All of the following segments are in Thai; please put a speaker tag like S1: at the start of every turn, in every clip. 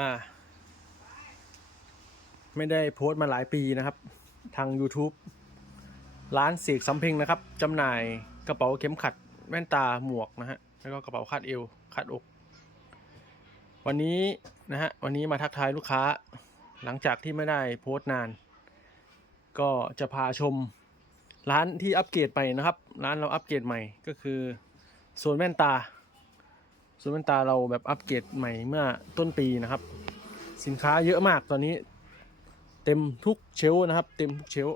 S1: อ่า ไม่ได้โพสต์มาหลายปีนะครับ ทาง YouTube ร้านเสียกสำเพ็งนะครับจำหน่ายกระเป๋าเข็มขัดแว่นตาหมวกนะฮะ แล้วก็กระเป๋าคาดเอวคาดอก วันนี้นะฮะ วันนี้มาทักทายลูกค้า หลังจากที่ไม่ได้โพสต์นาน ก็จะพาชมร้านที่อัปเกรดไปนะครับ ร้านเราอัปเกรดใหม่ก็คือโซนแว่นตา โซนแว่นตาเราแบบอัปเกรดใหม่เมื่อต้นปีนะครับ สินค้าเยอะมากตอนนี้ เต็มทุกเชลนะครับ เต็มทุกเชล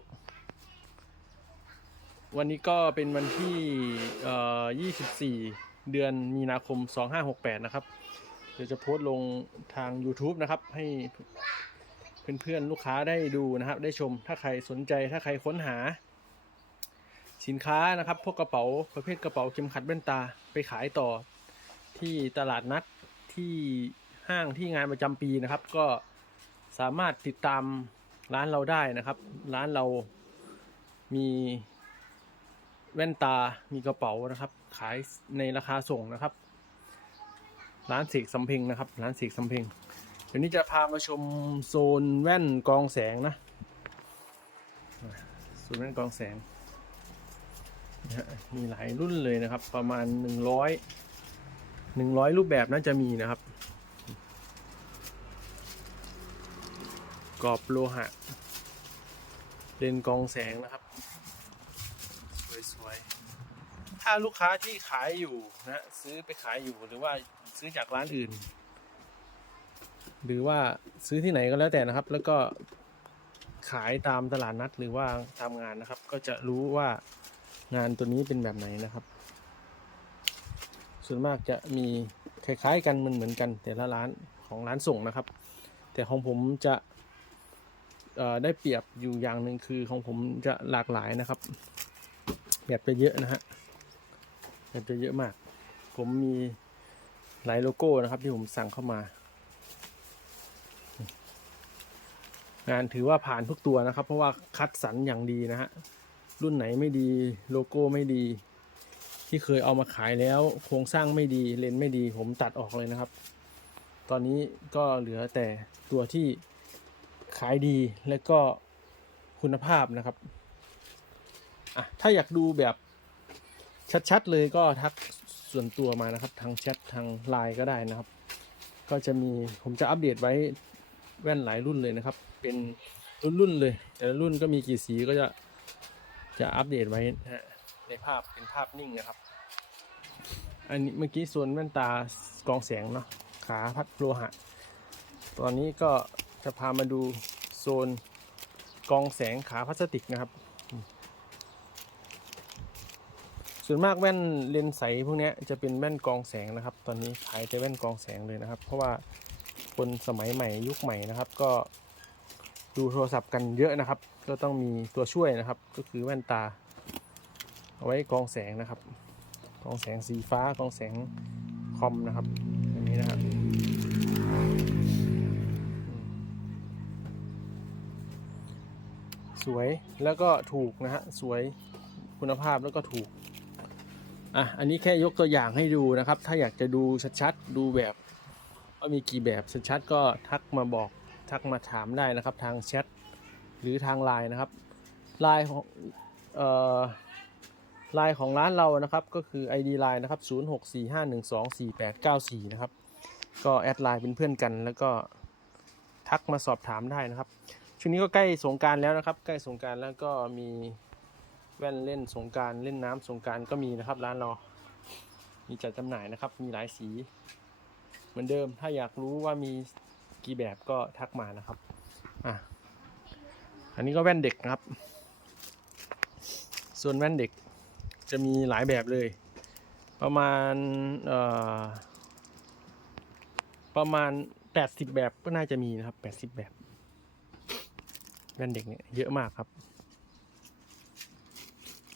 S1: วันนี้ก็เป็นวันที่ 24 เดือนมีนาคม 2568 นะครับ เดี๋ยวจะโพสต์ลงทาง YouTube นะครับ ให้เพื่อนๆลูกค้าได้ดูนะครับ ได้ชม ถ้าใครสนใจ ถ้าใครค้นหา สินค้านะครับ พวกกระเป๋าประเภทกระเป๋าเข็มขัดแว่นตาไปขายต่อ ที่ตลาดนัดที่ห้างที่งานประจำปีนะครับ ก็สามารถติดตามร้านเราได้นะครับ ร้านเรามีแว่นตา มีกระเป๋านะครับ ขายในราคาส่งนะครับ ร้านเสกสำเพ็งนะครับ ร้านเสกสำเพ็งเดี๋ยวนี้จะพามาชมโซนแว่นกองแสงนะโซนแว่นกองแสงนะฮะมีหลายรุ่นเลยนะครับ ประมาณหนึ่งร้อย หนึ่งร้อยรูปแบบน่าจะมีนะครับ กรอบโลหะ เลนกองแสงนะครับ สวยๆ ถ้าลูกค้าที่ขายอยู่นะซื้อไปขายอยู่หรือว่าซื้อจากร้านอื่น หรือว่าซื้อที่ไหนก็แล้วแต่นะครับ แล้วก็ขายตามตลาดนัดหรือว่าตามงานนะครับ ก็จะรู้ว่างานตัวนี้เป็นแบบไหนนะครับ ส่วนมากจะมีคล้ายๆกันมันเหมือนกัน แต่ละร้านของร้านส่งนะครับ แต่ของผมจะได้เปรียบอยู่อย่างหนึ่งคือของผมจะหลากหลายนะครับ แบบจะเยอะนะฮะแบบจะเยอะมาก ผมมีหลายโลโก้นะครับที่ผมสั่งเข้ามา งานถือว่าผ่านทุกตัวนะครับ เพราะว่าคัดสรรอย่างดีนะฮะรุ่นไหนไม่ดีโลโก้ไม่ดี ที่เคยเอามาขายแล้วโครงสร้างไม่ดีเลนส์ไม่ดีผมตัดออกเลยนะครับ ตอนนี้ก็เหลือแต่ตัวที่ขายดีและก็คุณภาพนะครับอะถ้าอยากดูแบบชัดๆเลยก็ทักส่วนตัวมานะครับ ทางแชททางไลน์ก็ได้นะครับ ก็จะมีผมจะอัปเดตไว้แว่นหลายรุ่นเลยนะครับ เป็นรุ่นๆเลย แต่ละรุ่นก็มีกี่สีก็จะจะอัปเดตไว้นะฮะ ในภาพเป็นภาพนิ่งนะครับ อันนี้เมื่อกี้ส่วนแว่นตากองแสงเนาะขาพัดโลหะ ตอนนี้ก็จะพามาดูโซนกองแสงขาพลาสติกนะครับ ส่วนมากแว่นเลนส์ใสพวกนี้จะเป็นแว่นกองแสงนะครับ ตอนนี้ขายแต่แว่นกองแสงเลยนะครับ เพราะว่าคนสมัยใหม่ยุคใหม่นะครับ ก็ดูโทรศัพท์กันเยอะนะครับ ก็ต้องมีตัวช่วยนะครับ ก็คือแว่นตา เอาไว้กองแสงนะครับ กองแสงสีฟ้ากองแสงคอมนะครับอันนี้นะครับสวยแล้วก็ถูกนะฮะสวยคุณภาพแล้วก็ถูกอะอันนี้แค่ยกตัวอย่างให้ดูนะครับ ถ้าอยากจะดูชัดๆดูแบบว่ามีกี่แบบชัดๆก็ทักมาบอกทักมาถามได้นะครับทางแชทหรือทางไลน์นะครับไลน์ของเอ่อ ไลน์ของร้านเรานะครับก็คือ ID ไลน์นะครับ 0645124894 นะครับ ก็แอดไลน์เป็นเพื่อนกัน แล้วก็ทักมาสอบถามได้นะครับ ช่วงนี้ก็ใกล้สงการแล้วนะครับ ใกล้สงการแล้วก็มีแว่นเล่นสงการเล่นน้ำสงการก็มีนะครับ ร้านเรา มีจัดจำหน่ายนะครับ มีหลายสี เหมือนเดิม ถ้าอยากรู้ว่ามีกี่แบบก็ทักมานะครับอะอันนี้ก็แว่นเด็กนะครับ ส่วนแว่นเด็ก จะมีหลายแบบเลย ประมาณประมาณ 80 แบบก็น่าจะมีนะครับ 80 แบบแว่นเด็กเนี่ยเยอะมากครับ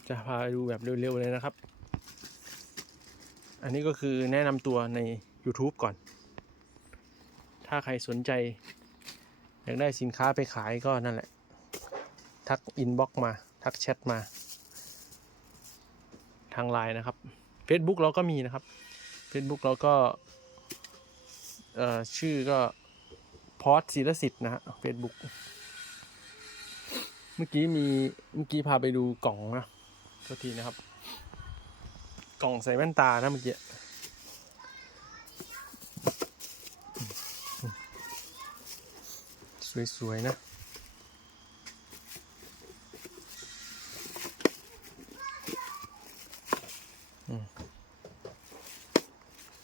S1: จะพาดูแบบเร็วๆเลยนะครับ อันนี้ก็คือแนะนำตัวใน YouTube ก่อน ถ้าใครสนใจ อยากได้สินค้าไปขายก็นั่นแหละ ทักอินบ็อกมา ทักแชทมา ทางไลน์นะครับ Facebook เราก็มีนะครับ Facebook เราก็ชื่อก็พอร์สศิลสิทธิ์นะฮะเฟซบุ๊กเมื่อกี้มีเมื่อกี้พาไปดูกล่องนะโทษทีนะครับ กล่องใส่แว่นตานะเมื่อกี้สวยๆนะ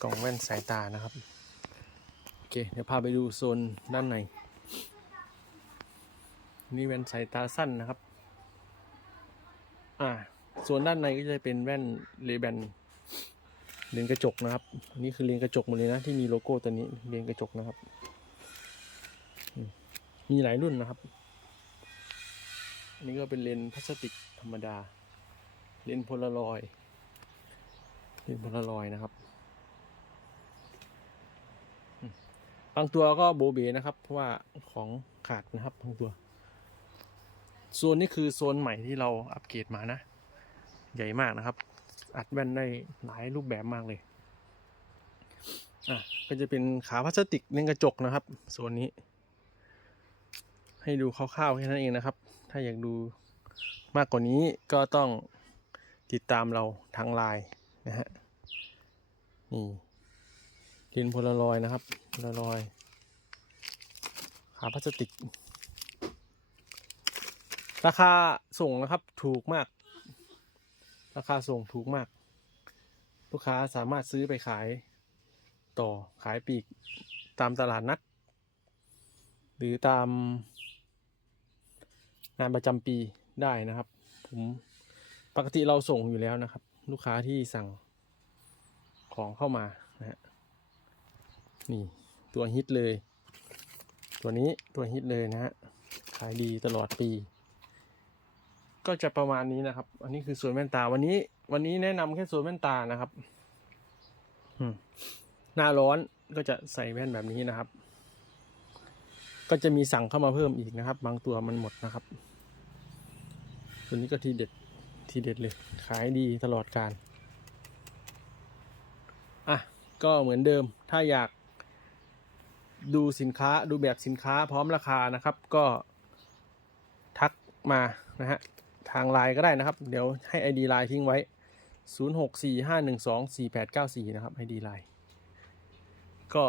S1: กล่องแว่นสายตานะครับ โอเค เดี๋ยวพาไปดูโซนด้านใน นี่แว่นสายตาสั้นนะครับ อ่าโซนด้านในก็จะเป็นแว่นเลแบนเลนส์กระจกนะครับนนี้คือเลนส์กระจกหมดเลยนะที่มีโลโก้ตัวนี้เลนส์กระจกนะครับ มีหลายรุ่นนะครับอันนี้ก็เป็นเลนส์พลาสติกธรรมดา เลนส์โพลารอยเลนส์โพลารอยนะครับ บางตัวก็โบเบนะครับ เพราะว่าของขาดนะครับบางตัว โซนนี้คือโซนใหม่ที่เราอัปเกรดมานะ ใหญ่มากนะครับ อัดแว่นได้หลายรูปแบบมากเลย อะ ก็จะเป็นขาพลาสติกเลนส์กระจกนะครับ โซนนี้ ให้ดูคร่าวๆแค่นั้นเองนะครับ ถ้าอยากดูมากกว่านี้ก็ต้องติดตามเราทางไลน์นะฮะ นี่ เลนพลารอยนะครับพลารอยขาพลาสติก ราคาส่งนะครับถูกมาก ราคาส่งถูกมาก ลูกค้าสามารถซื้อไปขายต่อขายปีกตามตลาดนัด หรือตามงานประจำปีได้นะครับ ผมปกติเราส่งอยู่แล้วนะครับ ลูกค้าที่สั่งของเข้ามา นี่ตัวฮิตเลย ตัวนี้ตัวฮิตเลยนะฮะขายดีตลอดปี ก็จะประมาณนี้นะครับ อันนี้คือส่วนแว่นตาวันนี้ วันนี้แนะนำแค่ส่วนแว่นตานะครับอืมหน้าร้อนก็จะใส่แว่นแบบนี้นะครับ ก็จะมีสั่งเข้ามาเพิ่มอีกนะครับ บางตัวมันหมดนะครับ ตัวนี้ก็ทีเด็ดทีเด็ดเลย ขายดีตลอดการอะก็เหมือนเดิมถ้าอยาก ดูสินค้าดูแบบสินค้าพร้อมราคานะครับ ก็ทักมานะฮะทางไลน์ก็ได้นะครับ เดี๋ยวให้ ID ไลน์ทิ้งไว้ 0645124894 นะครับ ID ไลน์ก็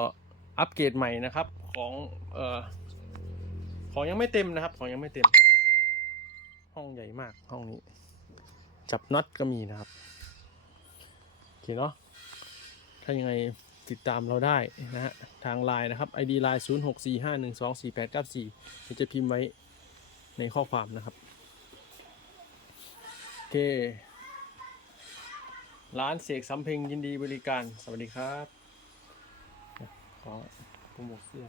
S1: อัปเกรดใหม่นะครับของเอ่อของยังไม่เต็มนะครับ ของยังไม่เต็ม ห้องใหญ่มากห้องนี้ จับน็อตก็มีนะครับ โอเคเนาะถ้ายังไง ติดตามเราได้นะฮะทางไลน์นะครับ ID ไลน์0645124894เดี๋ยวจะพิมพ์ไว้ในข้อความนะครับ โอเค ร้านเสกสำเพ็งยินดีบริการ สวัสดีครับขอโปรโมทเสื้อ